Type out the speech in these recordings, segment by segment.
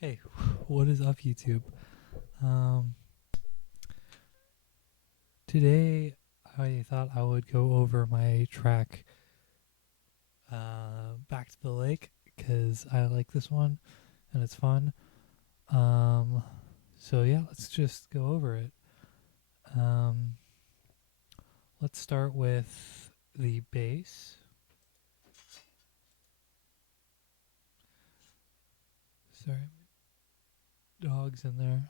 Hey, what is up, YouTube? Um, Today I thought I would go over my track "Back to the Lake" because I like this one and it's fun. Um, so yeah, let's just go over it. Um, let's start with the bass. Sorry, dog's in there.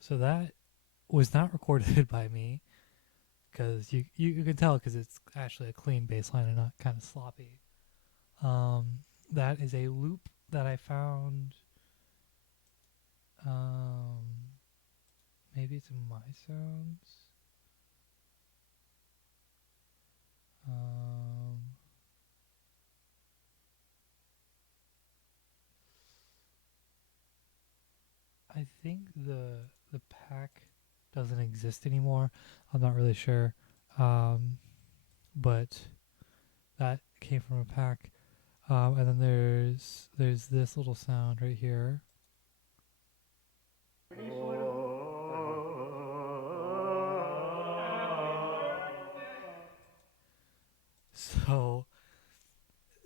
So that was not recorded by me because you can tell because it's actually a clean bass line and not kind of sloppy. Um, that is a loop that I found. Um, Maybe it's in my sounds. Um, I think the pack doesn't exist anymore. I'm not really sure, um, but that came from a pack. And then there's this little sound right here. So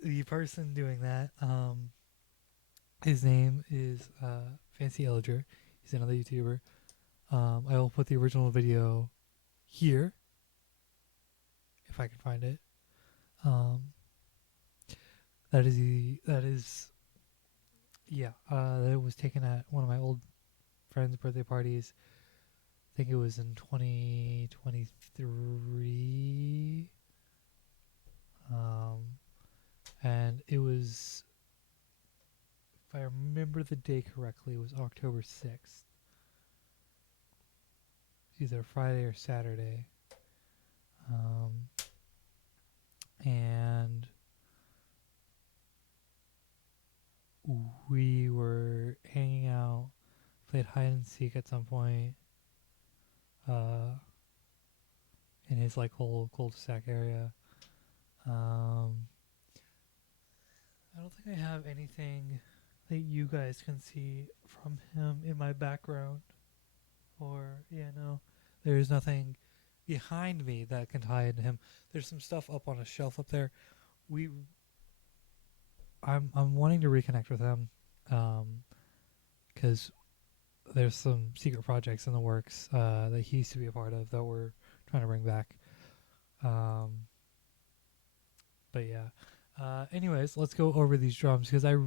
the person doing that, his name is Fancy Illager. He's another YouTuber. I will put the original video here if I can find it. Um, that is yeah. That was taken at one of my old friends' birthday parties. I think it was in 2023. Um, and it was, if I remember the day correctly, it was October 6th. Either Friday or Saturday. Um, and we were hanging out, played hide and seek at some point, uh, in his like whole cul-de-sac area. Um, I don't think I have anything that you guys can see from him in my background. Or, yeah, no, there's nothing behind me that can tie into him. There's some stuff up on a shelf up there. We, I'm wanting to reconnect with him, because there's some secret projects in the works that he used to be a part of that we're trying to bring back. Um, but yeah. Anyways, let's go over these drums because I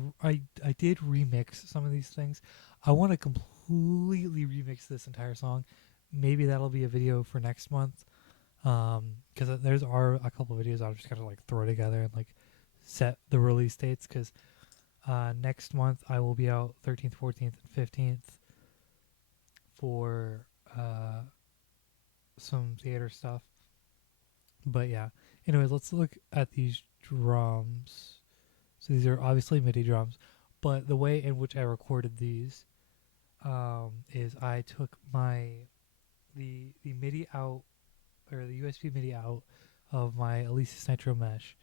did remix some of these things. I want to completely remix this entire song. Maybe that'll be a video for next month. Because there's are a couple of videos I'm just gonna like throw together and like set the release dates. Because next month I will be out 13th, 14th, and 15th for some theater stuff. But yeah. Anyways, let's look at these drums. So these are obviously MIDI drums, but the way in which I recorded these is I took the MIDI out or the USB MIDI out of my Alesis Nitro Mesh,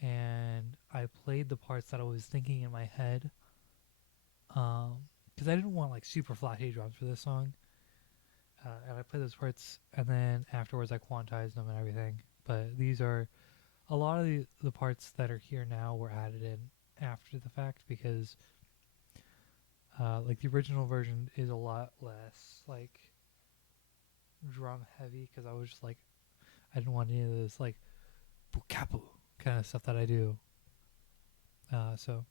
and I played the parts that I was thinking in my head, because I didn't want like super flashy drums for this song. And I played those parts, and then afterwards I quantized them and everything. But these are a lot of the parts that are here now were added in after the fact because like the original version is a lot less like drum heavy because I was just like I didn't want any of this like bukapu kind of stuff that I do. So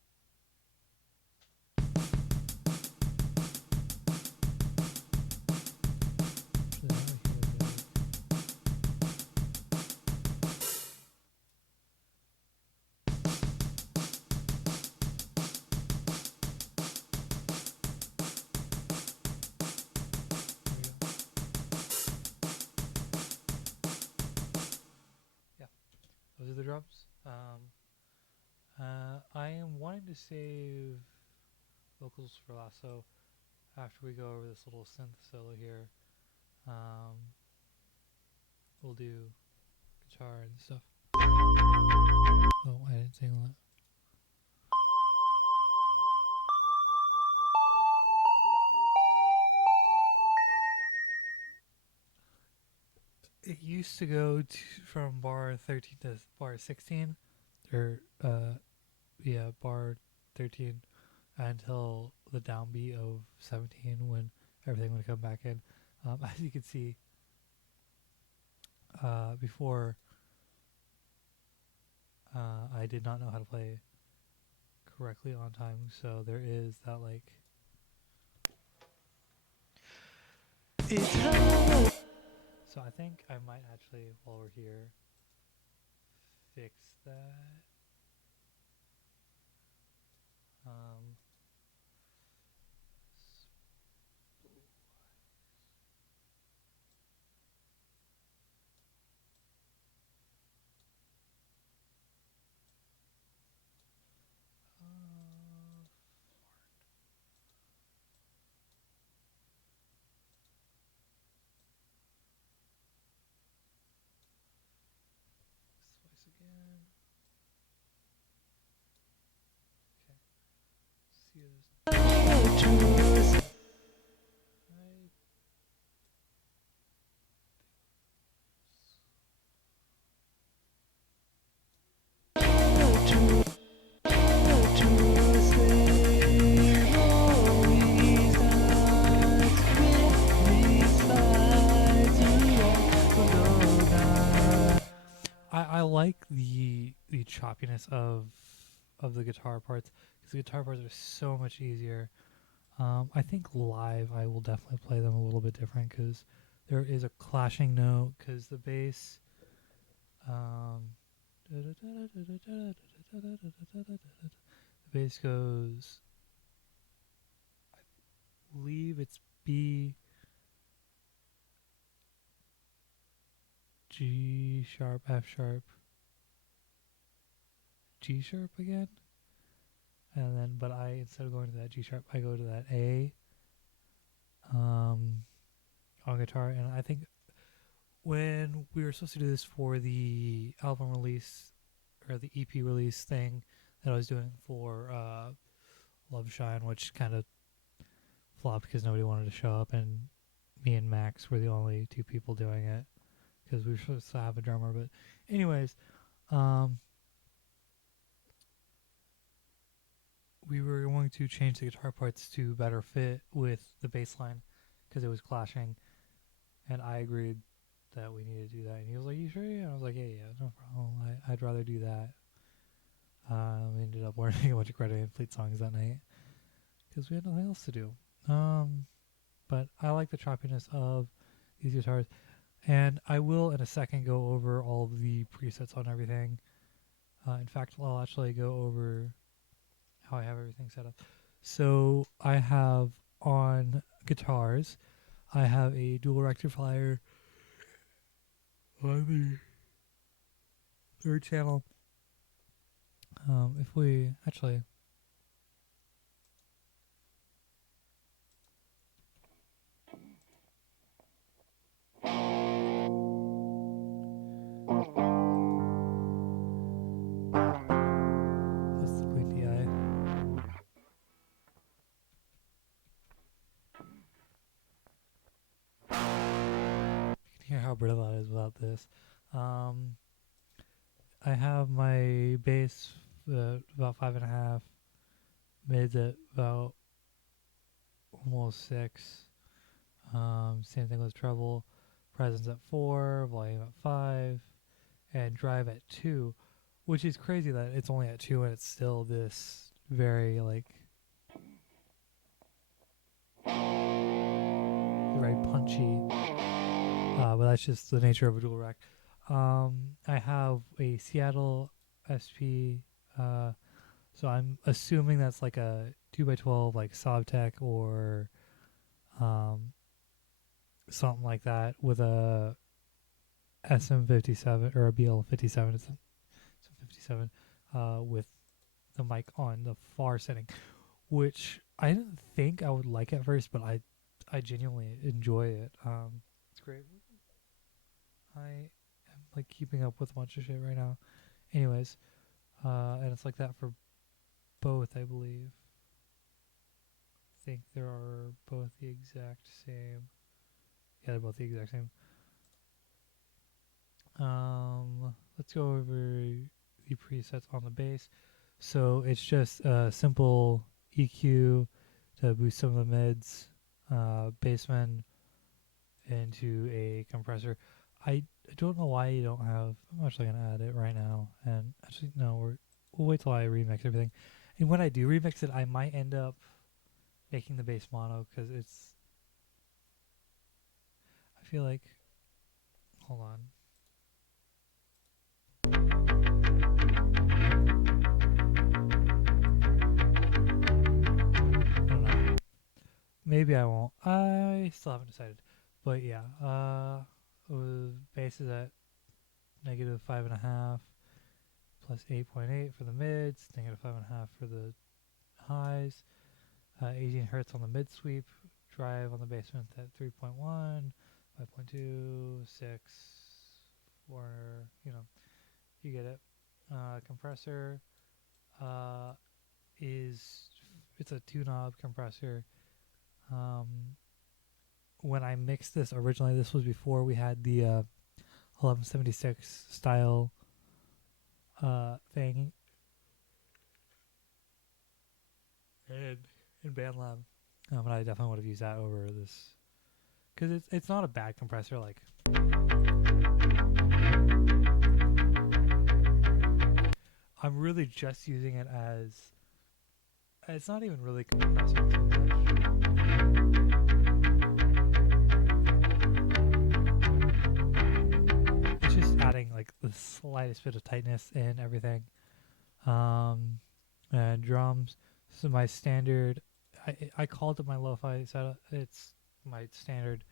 drums. I am wanting to save vocals for last, so after we go over this little synth solo here, we'll do guitar and stuff. Oh, I didn't single it. It used to go from bar 13 to bar 16, or bar 13 until the downbeat of 17 when everything would come back in. As you can see, before I did not know how to play correctly on time, so there is that like. So I think I might actually, while we're here, fix that. Slice again. Okay. See this. I like the choppiness of the guitar parts, because the guitar parts are so much easier. I think live I will definitely play them a little bit different, because there is a clashing note, because the bass the bass goes, I believe it's B, G sharp, F sharp, G sharp again, and then but I, instead of going to that G sharp, I go to that A on guitar. And I think when we were supposed to do this for the album release or the EP release thing that I was doing for Love Shine, which kind of flopped because nobody wanted to show up, and me and Max were the only two people doing it because we were supposed to have a drummer. But anyways, we were going to change the guitar parts to better fit with the bass line because it was clashing, and I agreed that we needed to do that. And he was like, "You sure?" And I was like, "Yeah, no problem. I'd rather do that." We ended up learning a bunch of Greta Van Fleet songs that night because we had nothing else to do. But I like the choppiness of these guitars, and I will in a second go over all of the presets on everything. In fact, I'll actually go over how I have everything set up. So I have on guitars, I have a dual rectifier on the third channel. If we actually, that's the Queen DI. You can hear how brittle that is without this. I have my bass about 5.5, mids at about almost 6. Same thing with treble, presence at 4, volume at 5, and drive at 2, which is crazy that it's only at 2 and it's still this very like very punchy. But that's just the nature of a dual rack. I have a Seattle SP, so I'm assuming that's like a 2x12 like Sobtech or something like that with a SM57 or a BL57. So 57 with the mic on the far setting, which I didn't think I would like at first, but I genuinely enjoy it. It's great. I am like keeping up with a bunch of shit right now. Anyways, and it's like that for both, I believe. I think there are both the exact same. Yeah, they're both the exact same. Let's go over the presets on the bass. So it's just a simple EQ to boost some of the mids, bassman into a compressor. I don't know why you don't have. I'm actually gonna add it right now. And actually, no, we'll wait till I remix everything. And when I do remix it, I might end up making the bass mono because it's. I feel like. Hold on. I don't know. Maybe I won't. I still haven't decided. But yeah, bass is at negative 5.5 plus 8.8 for the mids, negative 5.5 for the highs, 18 hertz on the mid sweep, drive on the basement at 3.1, 5.2, 6, 4, you get it. Compressor it's a two knob compressor. When I mixed this originally, this was before we had the 1176 style thing in BandLab. And I definitely would have used that over this because it's not a bad compressor. Like I'm really just using it as it's not even really compressing too much. It's just adding like the slightest bit of tightness in everything. And drums. So my standard, I called it my lo-fi setup. It's my standard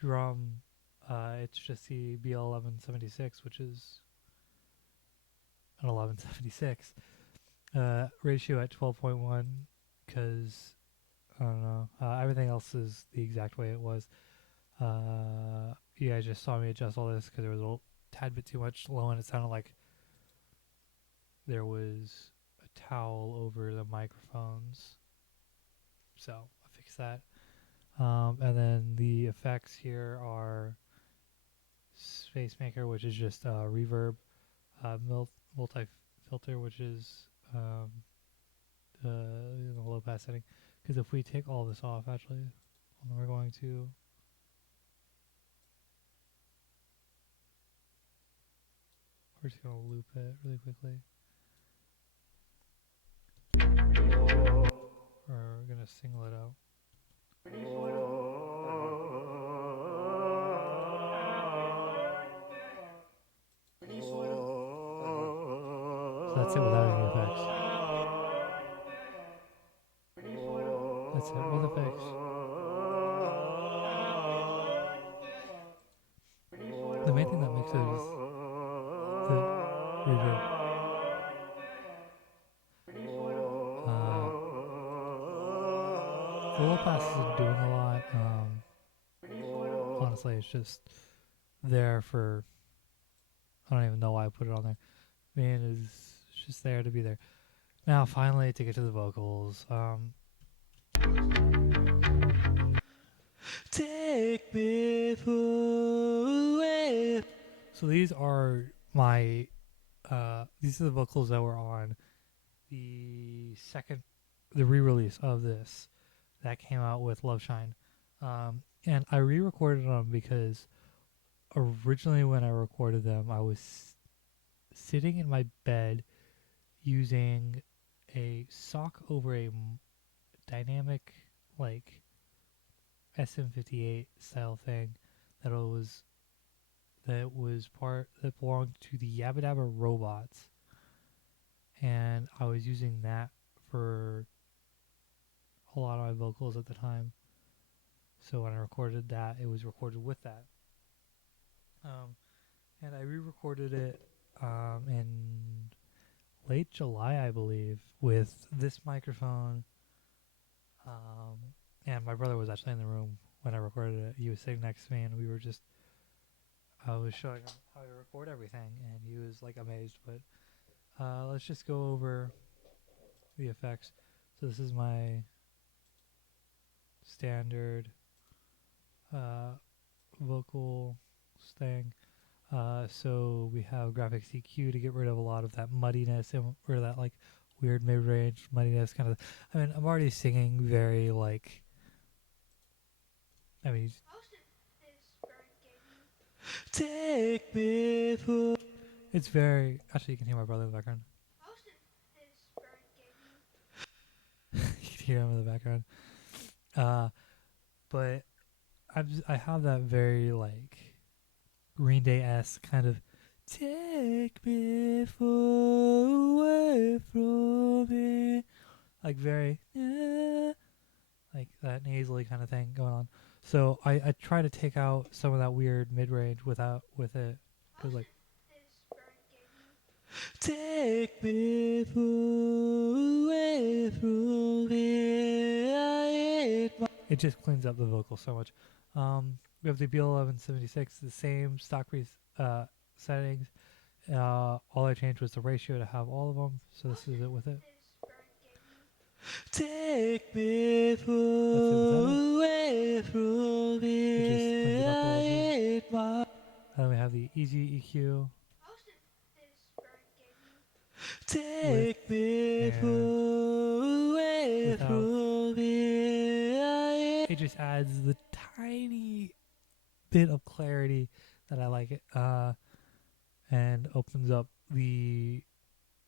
drum. It's just the BL1176, which is an 1176. Ratio at 12.1 because I don't know. Everything else is the exact way it was. You guys just saw me adjust all this because there was a tad bit too much low and it sounded like there was a towel over the microphones. So I fixed that. And then the effects here are Space Maker, which is just reverb, multi-filter, which is the low pass setting. Because if we take all this off, actually, we're going to. We're just going to loop it really quickly. We're going to single it out. So that's it without any effects. That's it with effects. The main thing that makes it is the reverb. The low pass isn't doing a lot. Honestly, it's just there for. I don't even know why I put it on there. Man, it's just there to be there. Now, finally, to get to the vocals. Take me away. So these are my. These are the vocals that were on the re-release of this that came out with Love Shine. And I re-recorded them because originally when I recorded them, I was sitting in my bed using a sock over a dynamic, like, SM58 style thing that belonged to the Yabba Dabba Robots. And I was using that for a lot of my vocals at the time. So when I recorded that, it was recorded with that. And I re-recorded it in late July, I believe, with this microphone. And my brother was actually in the room when I recorded it. He was sitting next to me, and I was showing him how to record everything, and he was like amazed. But let's just go over the effects. So this is my standard vocal thing. So we have graphics EQ to get rid of a lot of that muddiness and or that like weird mid-range muddiness kind of. I mean, I'm already singing very like. I mean, take me for. It's very. Actually, you can hear my brother in the background. You can hear him in the background. But I have that very like Green Day-esque kind of take me far away from me, like very like that nasally kind of thing going on. So I try to take out some of that weird mid range with it, because like take me far away from me. It just cleans up the vocal so much. We have the BL1176, the same stock settings. All I changed was the ratio to have all of them. So this is it with it. Take me far away from me. And then we have the easy EQ. Take me far away from me. It just adds the tiny bit of clarity that I like it, and opens up the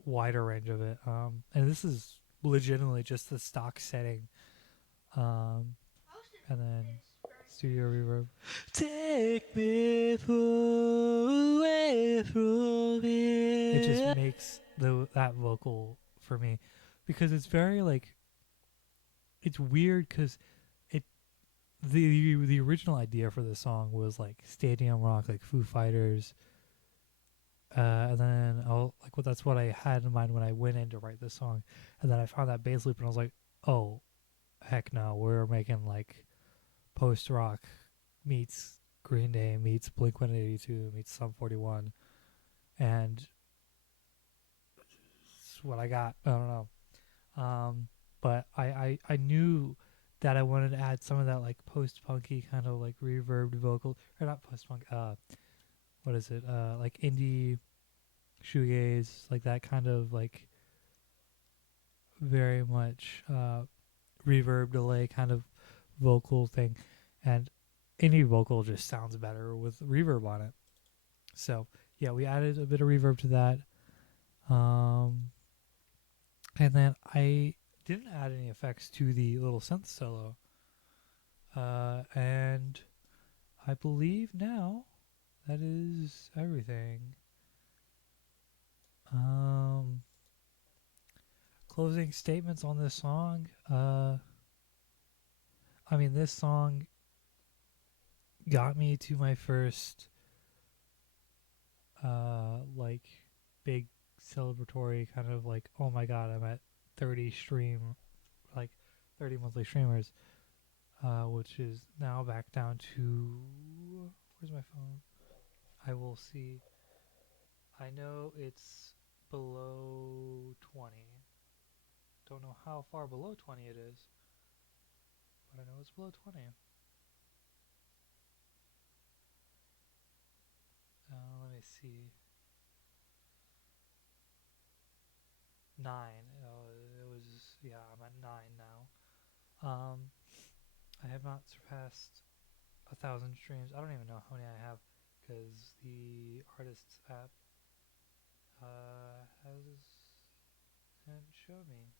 wider range of it. And this is legitimately just the stock setting. And then studio reverb. Take me far away from me. It just makes that vocal for me, because it's very like, it's weird because the original idea for this song was like stadium rock, like Foo Fighters. And then that's what I had in mind when I went in to write this song. And then I found that bass loop and I was like, oh, heck no, we're making like post rock meets Green Day meets Blink 182 meets Sum 41. And it's what I got. I don't know. But I knew that I wanted to add some of that like post punky kind of like reverb vocal, or not post punk, what is it? Like indie shoegaze, like that kind of like very much reverb delay kind of vocal thing. And any vocal just sounds better with reverb on it. So yeah, we added a bit of reverb to that. And then I didn't add any effects to the little synth solo. And I believe now that is everything. Closing statements on this song. I mean, this song got me to my first like big celebratory kind of like, oh my god, I'm at 30 monthly streamers, which is now back down to, where's my phone? I will see. I know it's below 20. Don't know how far below 20 it is, but I know it's below 20. Let me see. 9. It was, yeah, I'm at 9 now. I have not surpassed 1,000 streams. I don't even know how many I have, because the artists app hasn't showed me.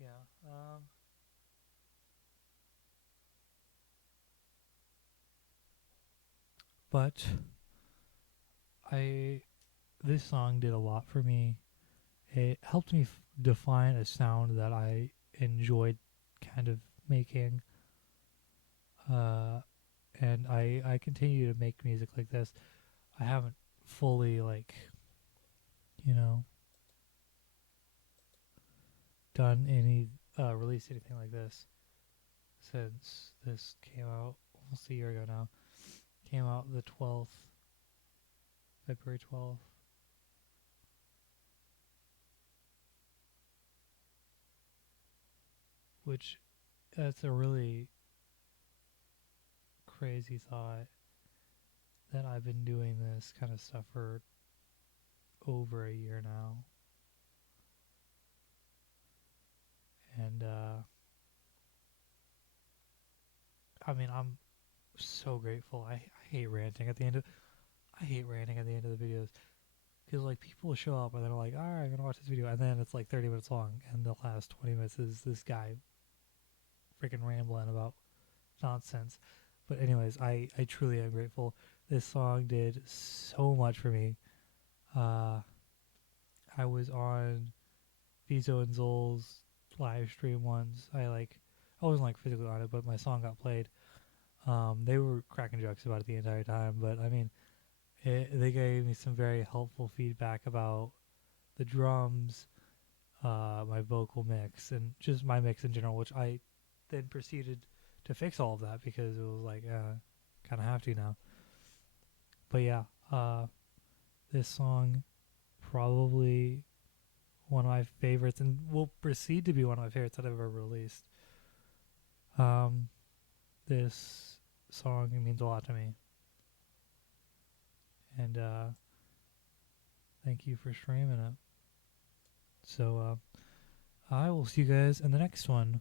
Yeah. But this song did a lot for me. It helped me define a sound that I enjoyed kind of making. And I continue to make music like this. I haven't fully like, you know, done any released anything like this since this came out almost a year ago now. Came out the 12th, February 12th. Which that's a really crazy thought that I've been doing this kind of stuff for over a year now. And I mean, I'm so grateful. I hate ranting at the end of I hate ranting at the end of the videos because like people show up and they're like, all right, I'm gonna watch this video, and then it's like 30 minutes long, and the last 20 minutes is this guy freaking rambling about nonsense. But anyways, I truly am grateful. This song did so much for me. Uh, I was on Vizo and Zol's live stream once. I wasn't like physically on it, but my song got played. They were cracking jokes about it the entire time, but I mean, they gave me some very helpful feedback about the drums, my vocal mix, and just my mix in general, which I then proceeded to fix all of that because it was like, kind of have to now. But yeah, this song probably one of my favorites, and will proceed to be one of my favorites that I've ever released. Um, this song means a lot to me, and thank you for streaming it. So I will see you guys in the next one.